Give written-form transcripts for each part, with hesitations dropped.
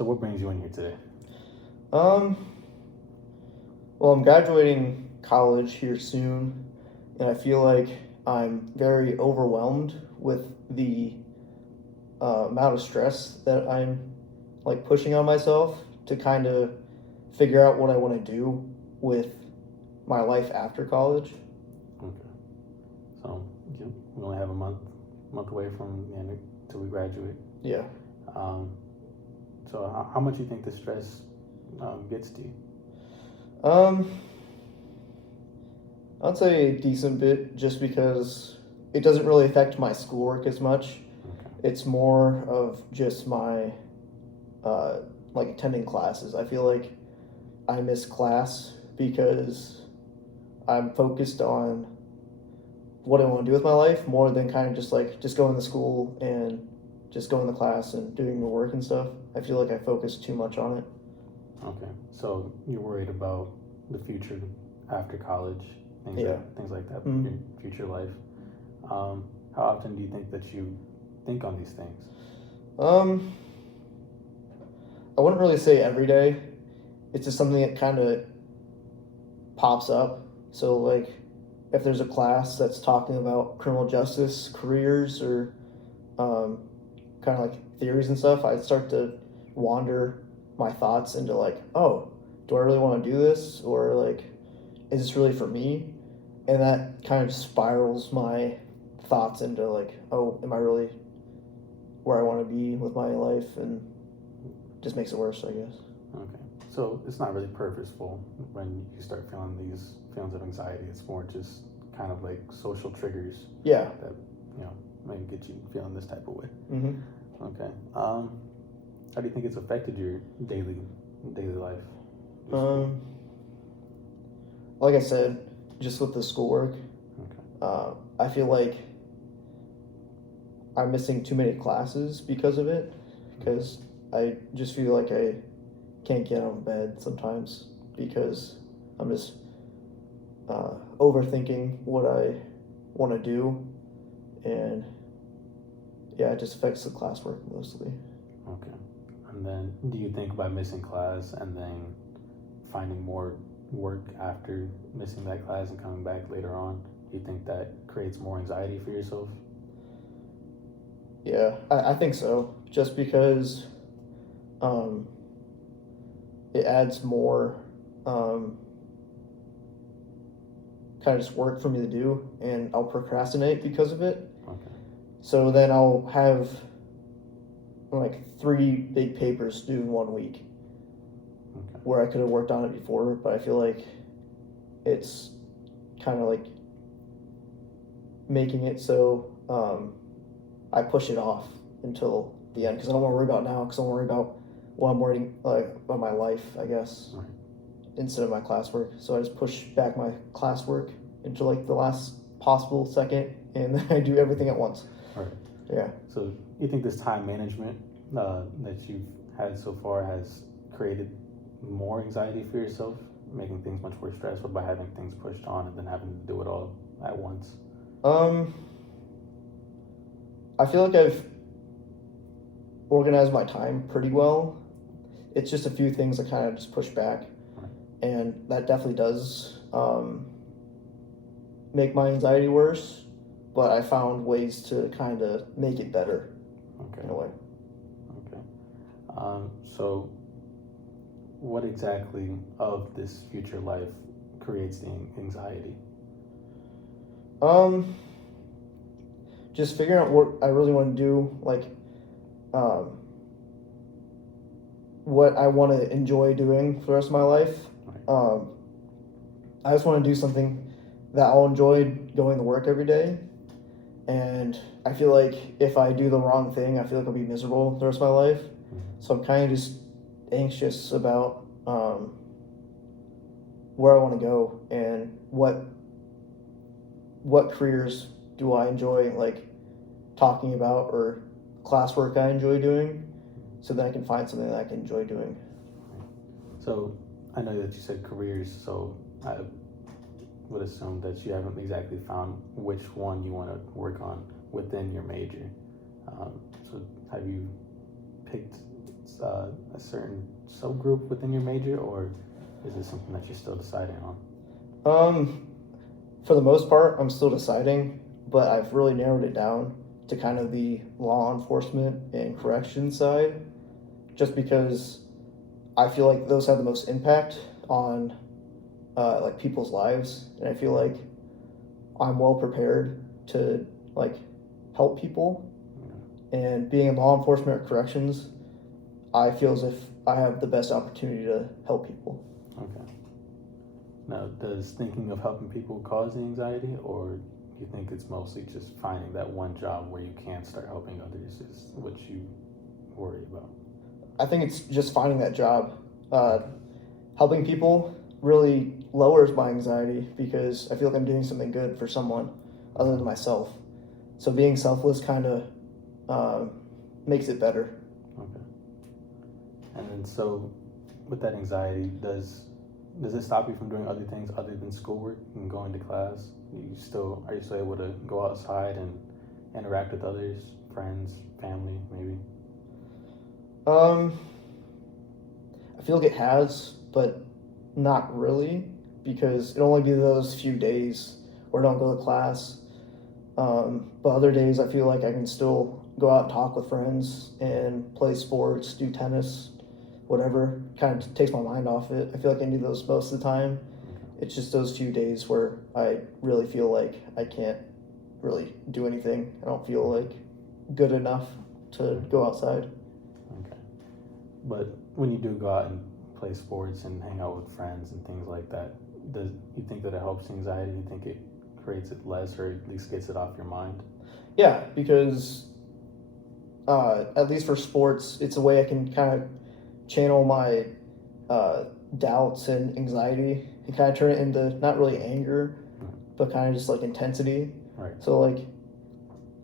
So what brings you in here today? Um, well, I'm graduating college here soon, and I feel like I'm very overwhelmed with the amount of stress that I'm like pushing on myself to kind of figure out what I want to do with my life after college. Okay. So we only have a month away from the end till we graduate. Yeah. Um, so how much do you think the stress gets to you? Um, I'd say a decent bit just because it doesn't really affect my schoolwork as much. Okay. It's more of just my uh, like attending classes. I feel like I miss class because I'm focused on what I want to do with my life more than kind of just going to school and just going to class and doing the work and stuff. I feel like I focus too much on it. Okay. So you're worried about the future after college, Yeah. things like that, Mm. your future life. How often do you think that you think on these things? Um, I wouldn't really say every day. It's just something that kind of pops up. So like, if there's a class that's talking about criminal justice careers or um, kind of like theories and stuff, I'd start to wander my thoughts into like, oh, do I really want to do this, or like, is this really for me? And that kind of spirals my thoughts into like, oh, am I really where I want to be with my life, and just makes it worse, I guess. Okay. So it's not really purposeful when you start feeling these feelings of anxiety. It's more just kind of like social triggers Yeah. that, maybe get you feeling this type of way. Mm-hmm. Okay. How do you think it's affected your daily life? Um, like I said, just with the schoolwork, Okay. I feel like I'm missing too many classes because of it. Because I just feel like I can't get out of bed sometimes because I'm just overthinking what I want to do, and yeah, it just affects the classwork mostly. Okay. And then do you think by missing class and then finding more work after missing that class and coming back later on, do you think that creates more anxiety for yourself? Yeah, I think so. Just because um, it adds more um, kind of just work for me to do, and I'll procrastinate because of it. Okay. So then I'll have like 3 big papers due in 1 week Okay. where I could have worked on it before, but I feel like it's kind of like making it so I push it off until the end because I don't want to worry about now because I want to worry about what I'm worrying like about my life, I guess, Right. instead of my classwork. So I just push back my classwork into like the last possible second, and then I do everything at once. Right. Yeah. So you think this time management that you've had so far has created more anxiety for yourself, making things much more stressful by having things pushed on and then having to do it all at once? Um, I feel like I've organized my time pretty well. It's just a few things I kind of just push back, Right. and that definitely does make my anxiety worse. But I found ways to kind of make it better Okay. in a way. Okay. So what exactly of this future life creates the anxiety? Um, just figuring out what I really want to do, like um, what I want to enjoy doing for the rest of my life. Right. I just want to do something that I'll enjoy going to work every day. And I feel like if I do the wrong thing, I feel like I'll be miserable the rest of my life. Mm-hmm. So I'm kind of just anxious about where I want to go and what careers do I enjoy like talking about or classwork I enjoy doing, so that I can find something that I can enjoy doing. So I know that you said careers, so I would assume that you haven't exactly found which one you want to work on within your major. So have you picked a certain subgroup within your major, or is it something that you're still deciding on? For the most part, I'm still deciding, but I've really narrowed it down to kind of the law enforcement and correction side, just because I feel like those have the most impact on like people's lives, and I feel like I'm well prepared to like help people. And being in law enforcement or corrections, I feel as if I have the best opportunity to help people. Okay. Now, does thinking of helping people cause the anxiety, or do you think it's mostly just finding that one job where you can start helping others is what you worry about? I think it's just finding that job. Helping people really lowers my anxiety because I feel like I'm doing something good for someone other than myself. So being selfless kind of makes it better. Okay. And then, so with that anxiety, does it stop you from doing other things other than schoolwork and going to class? Are you still able to go outside and interact with others, friends, family, maybe? I feel like it has, but not really, because it only be those few days where I don't go to class. But other days, I feel like I can still go out and talk with friends and play sports, do tennis, whatever. Kind of takes my mind off it. I feel like I do those most of the time. It's just those few days where I really feel like I can't really do anything. I don't feel like good enough to go outside. Okay. But when you do go out and play sports and hang out with friends and things like that, does you think that it helps anxiety? You think it creates it less, or at least gets it off your mind? Yeah, because at least for sports, it's a way I can kind of channel my doubts and anxiety and kind of turn it into not really anger, but kind of just like intensity. Right. So like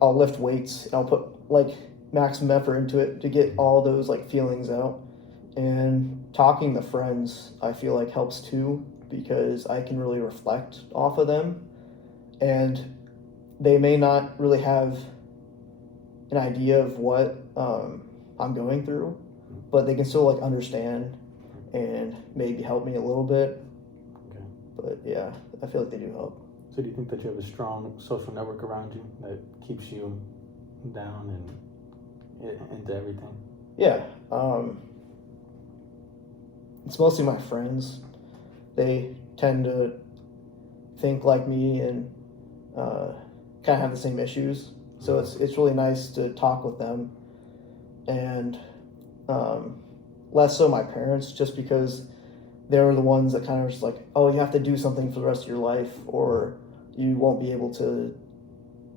I'll lift weights and I'll put like maximum effort into it to get all those like feelings out. And talking to friends, I feel like helps too because I can really reflect off of them, and they may not really have an idea of what I'm going through, but they can still like understand and maybe help me a little bit. Okay. But yeah, I feel like they do help. So do you think that you have a strong social network around you that keeps you down and into everything? Yeah, it's mostly my friends. They tend to think like me and kind of have the same issues. So it's really nice to talk with them, and less so my parents, just because they're the ones that kind of just like, oh, you have to do something for the rest of your life, or you won't be able to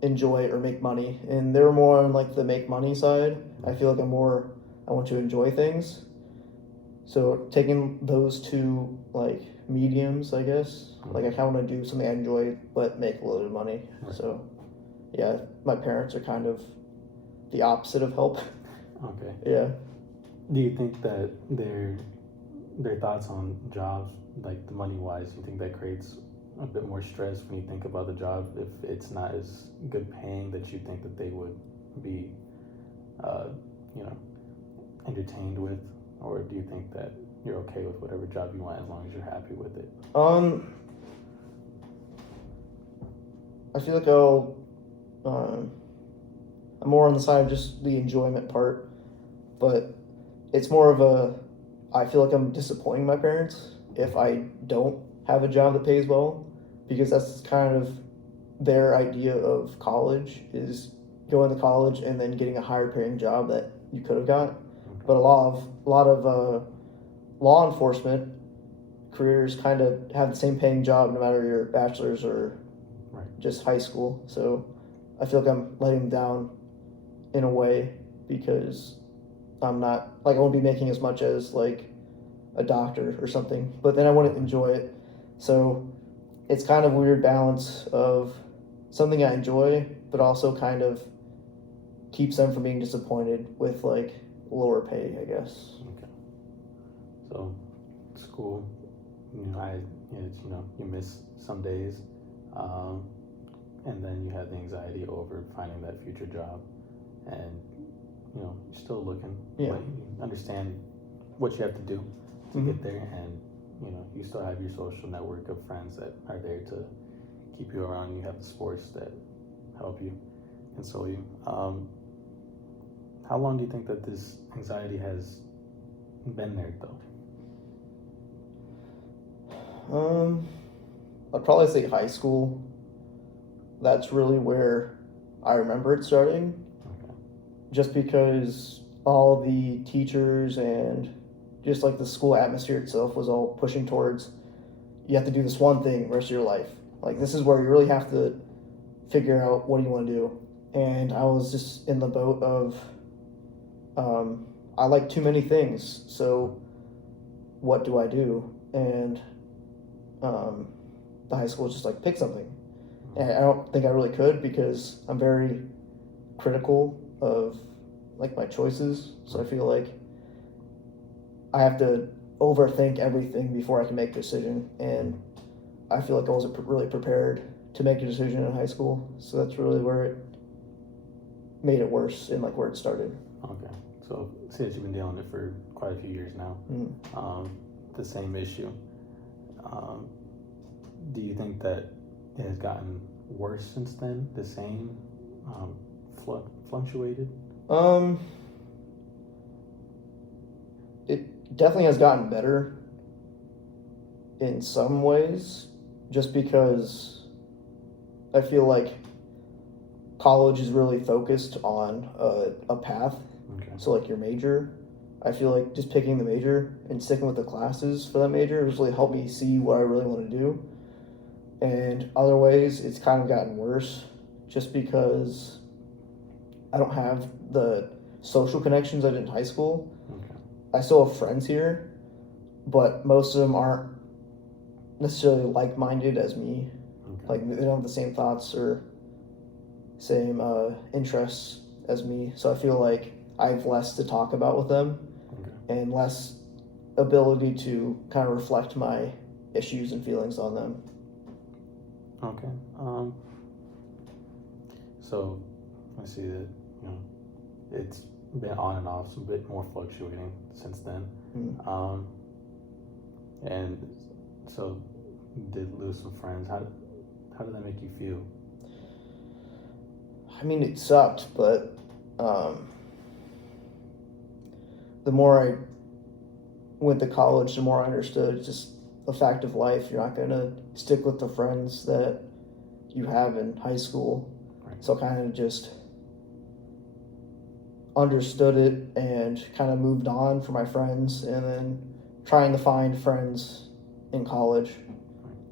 enjoy or make money. And they're more on like the make money side. I feel like I want to enjoy things. So taking those two like mediums, I guess, like I kind of want to do something I enjoy but make a little bit of money. Right. So yeah, my parents are kind of the opposite of help. Okay. Yeah. Do you think that their thoughts on jobs, like the money wise, you think that creates a bit more stress when you think about the job if it's not as good paying that you think that they would be, entertained with, or do you think that you're okay with whatever job you want as long as you're happy with it? I feel like I'm more on the side of just the enjoyment part, but it's more of I feel like I'm disappointing my parents if I don't have a job that pays well, because that's kind of their idea of college is going to college and then getting a higher paying job that you could have got. But a lot of law enforcement careers kind of have the same paying job no matter your bachelor's or just high school. So I feel like I'm letting them down in a way because I'm not like I won't be making as much as like a doctor or something, but then I wouldn't enjoy it. So it's kind of a weird balance of something I enjoy, but also kind of keeps them from being disappointed with like lower pay, I guess. Okay. So school, you miss some days, and then you have the anxiety over finding that future job, and you're still looking. Yeah. But you understand what you have to do to Mhm. get there, and you still have your social network of friends that are there to keep you around. You have the sports that help you, console you. How long do you think that this anxiety has been there, though? I'd probably say high school. That's really where I remember it starting, Okay. just because all the teachers and just like the school atmosphere itself was all pushing towards you have to do this one thing the rest of your life. Like this is where you really have to figure out what do you want to do. And I was just in the boat of I like too many things, so what do I do? And the high school was just like pick something. And I don't think I really could because I'm very critical of like my choices. So I feel like I have to overthink everything before I can make a decision. And I feel like I wasn't really prepared to make a decision in high school. So that's really where it made it worse and like where it started. Okay. So, see that you've been dealing with it for quite a few years now. Mm. The same issue. Do you think that it has gotten worse since then? The same? Fluctuated? It definitely has gotten better in some ways, just because I feel like college is really focused on a path. Okay. So like your major, I feel like just picking the major and sticking with the classes for that major has really helped me see what I really want to do. And other ways, it's kind of gotten worse just because I don't have the social connections I did in high school. Okay. I still have friends here, but most of them aren't necessarily like-minded as me. Okay. Like they don't have the same thoughts or same interests as me. So I feel like I have less to talk about with them Okay. and less ability to kind of reflect my issues and feelings on them. Okay. So I see that it's been on and off, so a bit more fluctuating since then. Mm. And so you did lose some friends. How did that make you feel? I mean, it sucked, but the more I went to college, the more I understood it's just a fact of life. You're not going to stick with the friends that you have in high school. Right. So I kind of just understood it and kind of moved on for my friends, and then trying to find friends in college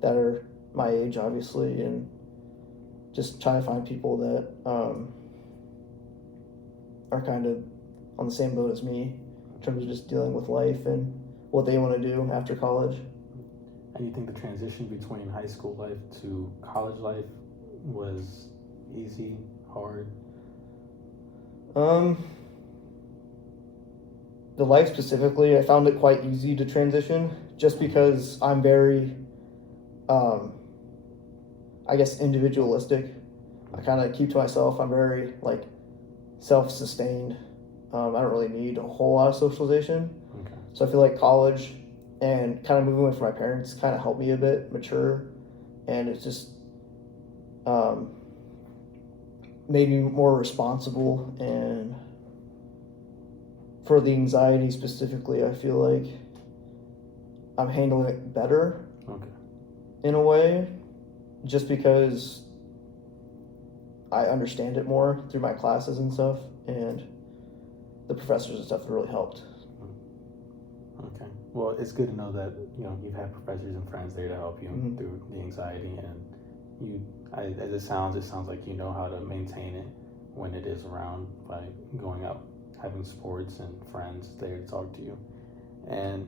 that are my age, obviously, and just trying to find people that are kind of on the same boat as me in terms of just dealing with life and what they want to do after college. And you think the transition between high school life to college life was easy, hard? The life specifically, I found it quite easy to transition just because I'm very, I guess, individualistic. I kind of keep to myself. I'm very, like, self-sustained. I don't really need a whole lot of socialization. Okay. So I feel like college and kind of moving away from my parents kind of helped me a bit mature. And it's just made me more responsible. And for the anxiety specifically, I feel like I'm handling it better. Okay. In a way, just because I understand it more through my classes and stuff, and the professors and stuff have really helped. Okay. Well, it's good to know that you've had professors and friends there to help you Mhm. through the anxiety, and as it sounds like you know how to maintain it when it is around by going out, having sports and friends there to talk to you, and